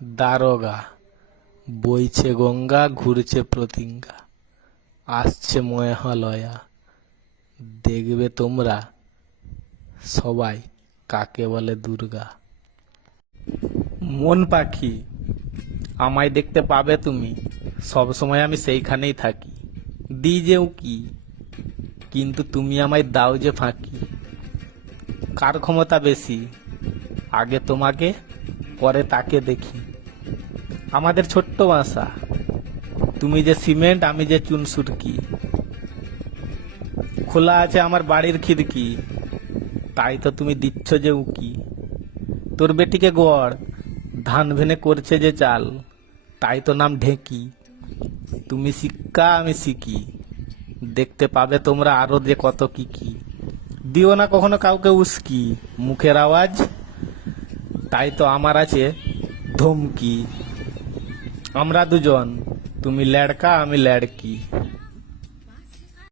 দারোগা, বইছে গঙ্গা, ঘুরছে প্রতিজ্ঞা, আসছে মহালয়া, দেখবে তোমরা সবাই কাকে বলে দুর্গা। মন পাখি, আমায় দেখতে পাবে তুমি, সব সময় আমি সেইখানেই থাকি। দিই যে উকি, কিন্তু তুমি আমায় দাও যে ফাঁকি। কার ক্ষমতা বেশি, আগে তোমাকে পরে তাকে দেখি। আমাদের ছোট্ট বাসা, তুমি যে সিমেন্ট আমি যে চুন সুরকি। খোলা আছে আমার বাড়ির খিড়কি, তাই তো তুমি দিচ্ছ যে উকি। তোর বেটিকে গড়, ধান ভেনে করছে যে চাল, তাই তো নাম ঢেকি। তুমি শিক্ষা আমি শিখি, দেখতে পাবে তোমরা আরো যে কত কি কি। দিও না কখনো কাউকে উস্কি, মুখের আওয়াজ, তাই তো আমার আছে ধমকি। আমরা দুজন, তুমি ল্যাড়কা আমি ল্যাড়কি।